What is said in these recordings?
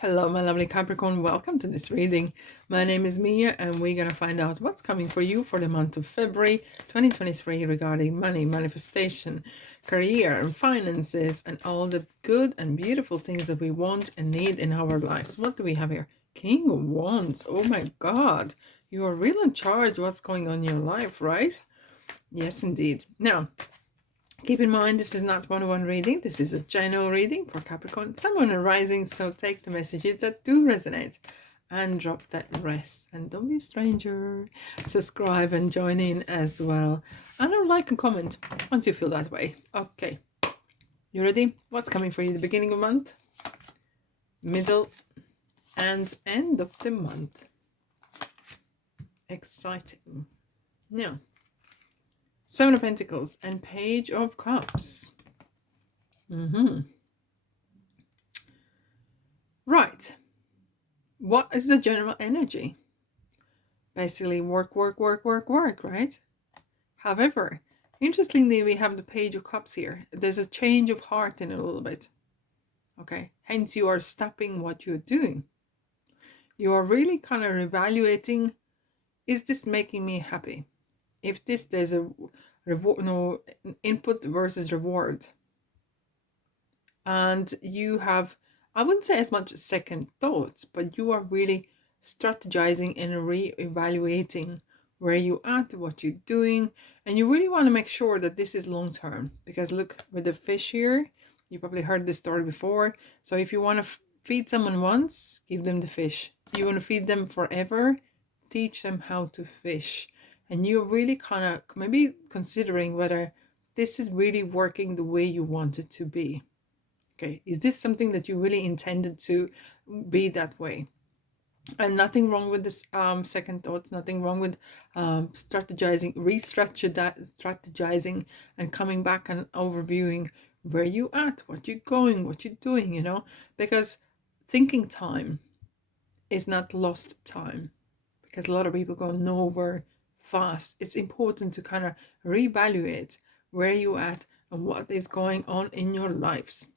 Hello, my lovely Capricorn. Welcome to this reading. My name is Mia, and we're going to find out what's coming for you for the month of February 2023 regarding money, manifestation, career, and finances, and all the good and beautiful things that we want and need in our lives. What do we have here? King of Wands. Oh my God. You are really in charge of what's going on in your life, right? Yes, indeed. Now, keep in mind, this is not one-on-one reading. This is a general reading for Capricorn, someone arising. So take the messages that do resonate and drop that rest. And don't be a stranger. Subscribe and join in as well. And like and comment once you feel that way. Okay. You ready? What's coming for you? The beginning of the month, middle, and end of the month. Exciting. Now, Seven of Pentacles and Page of Cups. Right. What is the general energy? Basically, work, right? However, interestingly, we have the Page of Cups here. There's a change of heart in it a little bit. Okay. Hence, you are stopping what you're doing. You are really kind of evaluating, is this making me happy? If there's a input versus reward, and you have, I wouldn't say as much second thoughts, but you are really strategizing and re-evaluating where you at, what you're doing, and you really want to make sure that this is long term. Because look, with the fish here, you probably heard this story before. So if you want to feed someone once, give them the fish. You want to feed them forever, teach them how to fish. And you're really kind of maybe considering whether this is really working the way you want it to be. Okay, is this something that you really intended to be that way? And nothing wrong with this second thoughts, nothing wrong with strategizing, strategizing and coming back and overviewing where you at, what you're going, what you're doing, you know, because thinking time is not lost time, because a lot of people go nowhere fast. It's important to kind of reevaluate where you at and what is going on in your lives.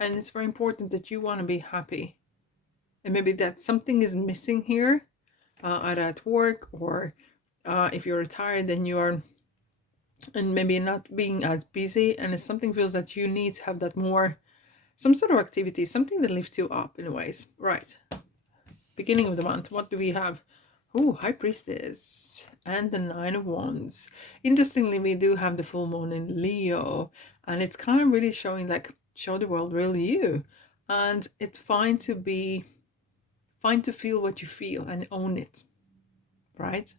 And it's very important that you want to be happy. And maybe that something is missing here, either at work or if you're retired, then you are, and maybe not being as busy, and if something feels that you need to have that more, some sort of activity, something that lifts you up in ways. Right. Beginning of the month, what do we have? Oh, High Priestess and the Nine of Wands. Interestingly, we do have the full moon in Leo, and it's kind of really showing, like, show the world real you. And it's fine to feel what you feel and own it, right?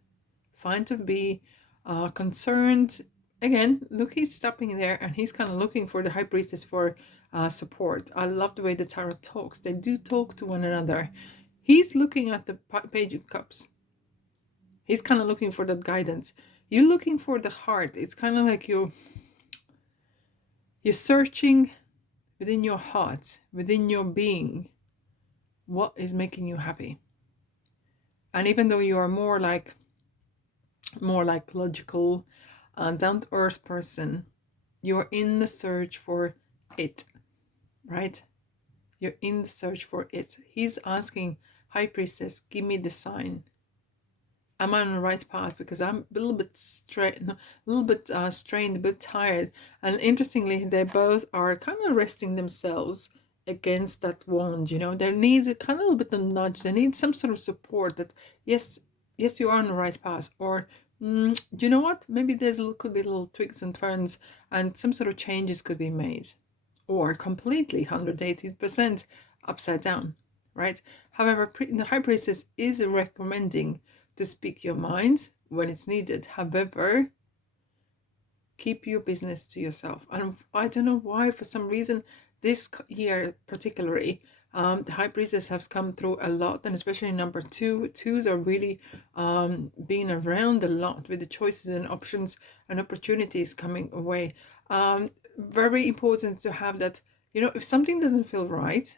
Fine to be concerned. Again, look, he's stopping there and he's kind of looking for the High Priestess for support. I love the way the tarot talks. They do talk to one another. He's looking at the Page of Cups. He's kind of looking for that guidance. You're looking for the heart. It's kind of like you're searching within your heart, within your being, what is making you happy. And even though you are more like logical and down-to-earth person, you're in the search for it, right? You're in the search for it. He's asking, High Priestess, give me the sign. Am I on the right path? Because I'm a little bit strained, a bit tired. And interestingly, they both are kind of resting themselves against that wand. You know, they need a kind of a little bit of nudge. They need some sort of support that yes, you are on the right path. Or do you know what? Maybe could be little twists and turns, and some sort of changes could be made, or completely 180% upside down, right? However, the High Priestess is recommending to speak your mind when it's needed. However, keep your business to yourself. And I don't know why, for some reason, this year particularly, the High Priestess has come through a lot, and especially number two. Twos are really being around a lot with the choices and options and opportunities coming away. Very important to have that, you know, if something doesn't feel right,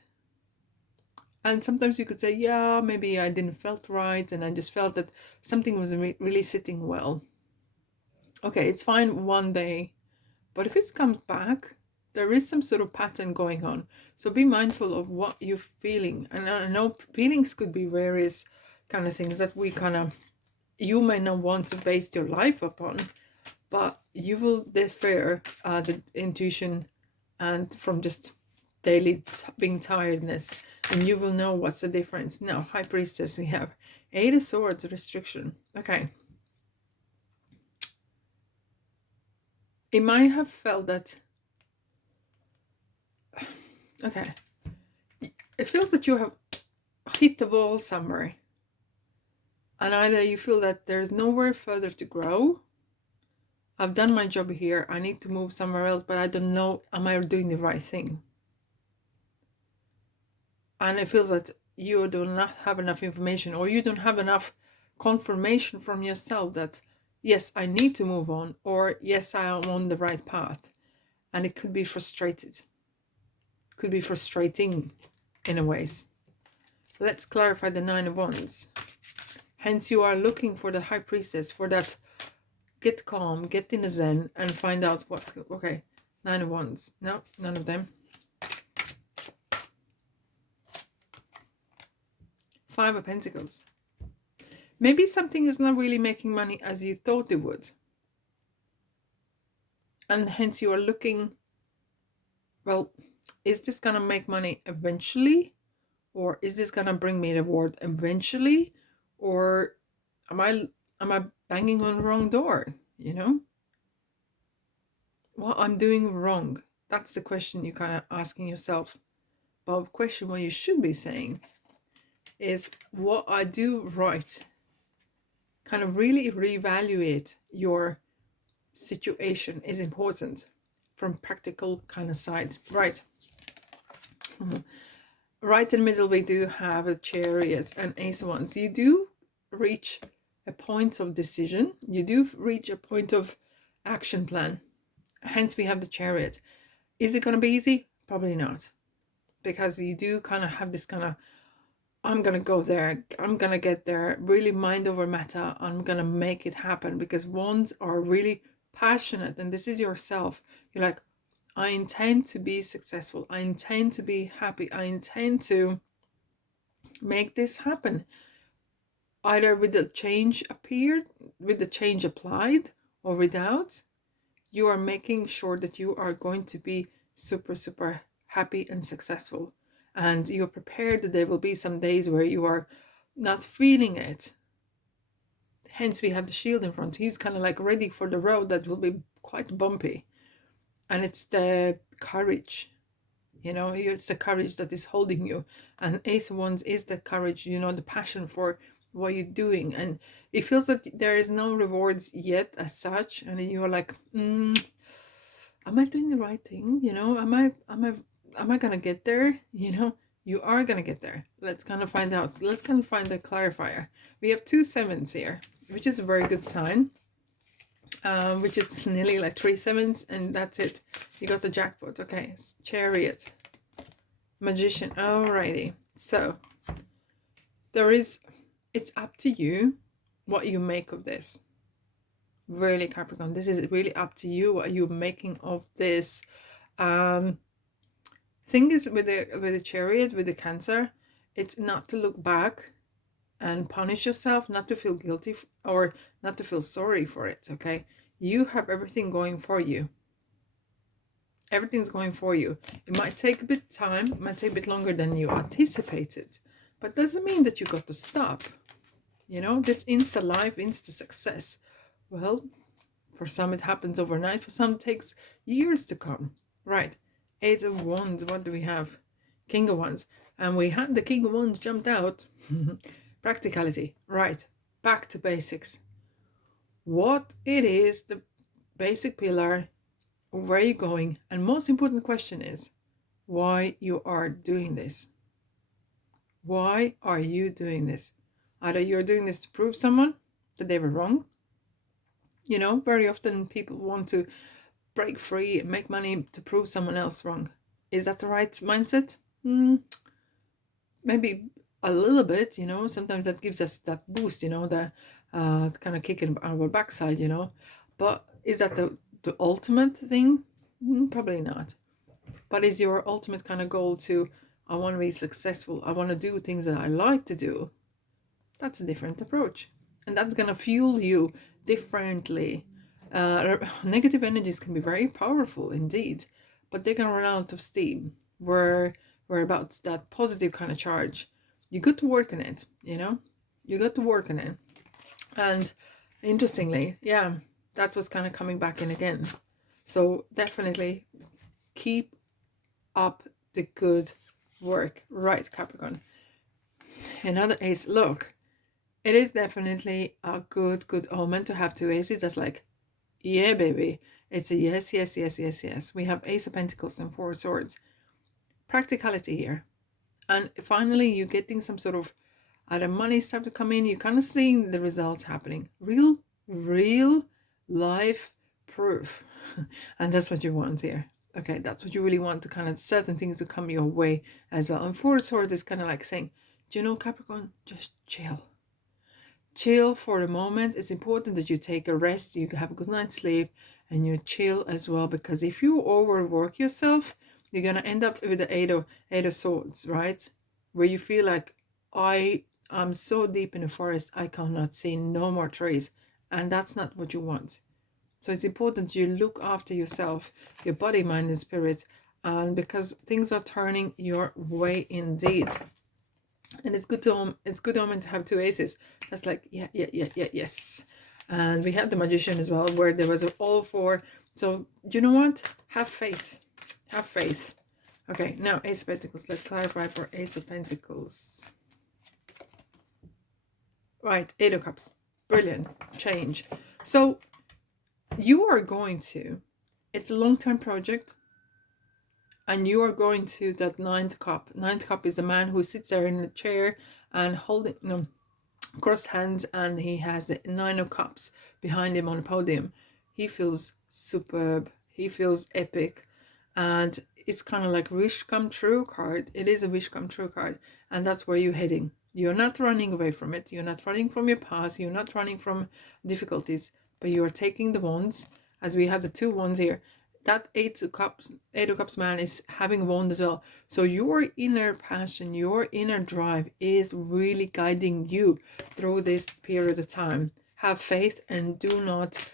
and sometimes you could say, yeah, maybe I didn't felt right, and I just felt that something was really sitting well. Okay, it's fine one day, but if it comes back, There is some sort of pattern going on. So be mindful of what you're feeling. And I know feelings could be various kind of things that we kind of, you may not want to base your life upon, but you will defer the intuition and from just daily being tiredness, and you will know what's the difference. Now, High Priestess, we have Eight of Swords, restriction. Okay. It might have felt that, okay, it feels that you have hit the wall somewhere, and either you feel that there's nowhere further to grow. I've done my job here, I need to move somewhere else, but I don't know, am I doing the right thing? And it feels that you do not have enough information, or you don't have enough confirmation from yourself that yes, I need to move on, or yes, I am on the right path. And it could be frustrated, could be frustrating in a ways. Let's clarify the Nine of Wands. Hence, you are looking for the High Priestess, for that get calm, get in the zen, and find out what's okay. Nine of Wands. No, none of them. Five of Pentacles. Maybe something is not really making money as you thought it would. And hence you are looking, well, is this going to make money eventually? Or is this going to bring me reward eventually? Or am I banging on the wrong door, you know? What I'm doing wrong? That's the question you're kind of asking yourself. But the question what you should be saying is what I do right. Kind of really reevaluate your situation is important from practical kind of side. Right. Right in the middle we do have a Chariot and Ace of Wands. You do reach a point of decision. You do reach a point of action plan. Hence we have the Chariot. Is it going to be easy? Probably not. Because you do kind of have this kind of, I'm going to go there, I'm going to get there, really mind over matter, I'm going to make it happen, because wands are really passionate, and this is yourself. You're like, I intend to be successful, I intend to be happy, I intend to make this happen. Either with the change appeared, with the change applied, or without, you are making sure that you are going to be super, super happy and successful. And you're prepared that there will be some days where you are not feeling it. Hence we have the Shield in front. He's kind of like ready for the road that will be quite bumpy. And it's the courage, you know, it's the courage that is holding you. And Ace of Wands is the courage, you know, the passion for what you're doing. And it feels that there is no rewards yet as such. And you're like, am I doing the right thing? You know, am I gonna get there? You know, you are gonna get there. Let's kind of find out. Let's kind of find the clarifier. We have 2 7s here, which is a very good sign. Which is nearly like 3 7s, and that's it. You got the jackpot. Okay, Chariot, Magician. Alrighty. So there is. It's up to you what you make of this. Really, Capricorn. This is really up to you what you're making of this. Thing is with the Chariot, with the Cancer, it's not to look back and punish yourself, not to feel guilty or not to feel sorry for it. Okay, you have everything going for you. Everything's going for you. It might take a bit of time, it might take a bit longer than you anticipated, but doesn't mean that you got to stop. You know, this insta life, insta success, well, for some it happens overnight, for some it takes years to come. Right. 8 of Wands. What do we have? King of Wands. And we had the King of Wands jumped out. Practicality. Right. Back to basics. What it is, the basic pillar, where you're going, and most important question is why you are doing this. Why are you doing this? Either you're doing this to prove someone that they were wrong. You know, very often people want to break free and make money to prove someone else wrong. Is that the right mindset? Maybe a little bit, you know. Sometimes that gives us that boost, you know, the kind of kick in our backside, you know. But is that the ultimate thing? Probably not. But is your ultimate kind of goal to, I want to be successful, I want to do things that I like to do? That's a different approach. And that's going to fuel you differently. Negative energies can be very powerful indeed, but they're going to run out of steam. Where about that positive kind of charge, you got to work on it, you know? You got to work on it. And interestingly, yeah, that was kind of coming back in again. So definitely keep up the good work. Right, Capricorn. Another ace. Look, it is definitely a good omen to have two aces. That's like, yeah, baby. It's a yes, yes, yes, yes, yes. We have Ace of Pentacles and Four of Swords. Practicality here. And finally, you're getting some sort of either money start to come in. You're kind of seeing the results happening. Real life proof. And that's what you want here. Okay, that's what you really want, to kind of certain things to come your way as well. And Four of Swords is kind of like saying, do you know, Capricorn, just chill. Chill for the moment. It's important that you take a rest, you have a good night's sleep, and you chill as well, because if you overwork yourself, you're gonna end up with the eight of swords, right? Where you feel like, I'm so deep in the forest, I cannot see no more trees. And that's not what you want. So it's important you look after yourself, your body, mind, and spirit, and because things are turning your way indeed. And it's good omen to have two aces. That's like, yeah, yes. And we have the Magician as well, where there was all four. So you know what? Have faith. Have faith. Okay, now Ace of Pentacles. Let's clarify for Ace of Pentacles. Right, Eight of Cups. Brilliant. Change. So you are going to, it's a long-term project, and you are going to that ninth cup. Ninth cup is the man who sits there in the chair and holding, crossed hands, and he has the Nine of Cups behind him on the podium. He feels superb. He feels epic. And it's kind of like wish come true card. It is a wish come true card. And that's where you're heading. You're not running away from it. You're not running from your past. You're not running from difficulties. But you're taking the wands, as we have the two wands here. That Eight of Cups man is having a wand as well. So your inner passion, your inner drive is really guiding you through this period of time. Have faith and do not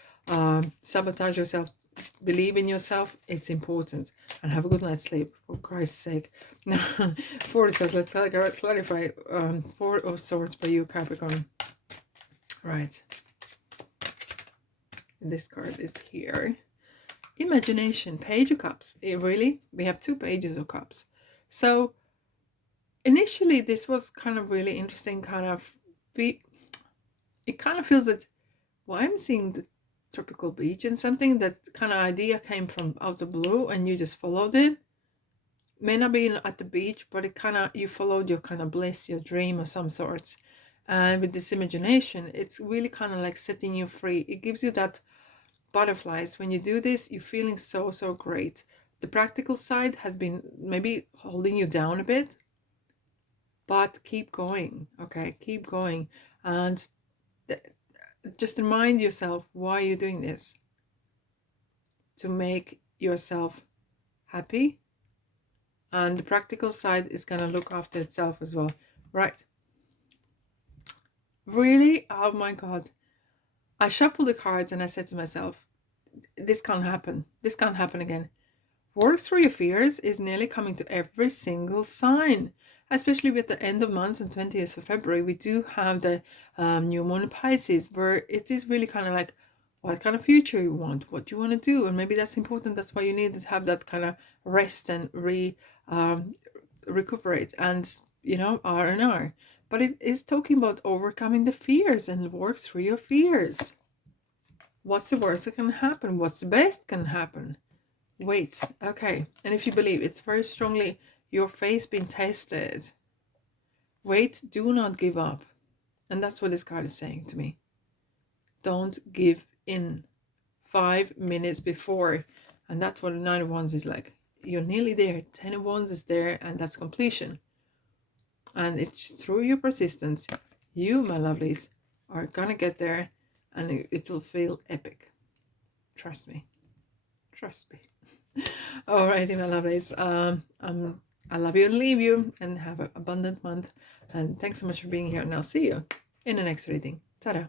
sabotage yourself. Believe in yourself. It's important. And have a good night's sleep, for Christ's sake. Now, Four of Swords. Let's clarify. Four of Swords for you, Capricorn. Right. This card is here. Imagination, Page of Cups. Really, we have two Pages of Cups. So initially this was kind of really interesting, it kind of feels that, well, I'm seeing the tropical beach and something, that kind of idea came from out of blue and you just followed it. May not be at the beach, but it kind of, you followed your kind of bliss, your dream of some sorts. And with this imagination, it's really kind of like setting you free. It gives you that butterflies. When you do this, you're feeling so great. The practical side has been maybe holding you down a bit, but keep going. Okay, keep going. And just remind yourself why you're doing this: to make yourself happy, and the practical side is going to look after itself as well. Right, really, oh my god, I shuffled the cards and I said to myself, this can't happen. This can't happen again. Work through your fears is nearly coming to every single sign, especially with the end of month on 20th of February. We do have the new moon in Pisces, where it is really kind of like, what kind of future you want, what you want to do. And maybe that's important. That's why you need to have that kind of rest and recuperate and, R&R. But it is talking about overcoming the fears and work through your fears. What's the worst that can happen? What's the best can happen? Wait, okay. And if you believe, it's very strongly your faith being tested. Wait, do not give up. And that's what this card is saying to me. Don't give in. 5 minutes before. And that's what the Nine of Wands is like. You're nearly there. 10 of Wands is there, and that's completion. And it's through your persistence, you, my lovelies, are gonna get there, and it will feel epic. Trust me. Trust me. Alrighty, my lovelies. I love you and leave you, and have an abundant month. And thanks so much for being here. And I'll see you in the next reading. Ta-da.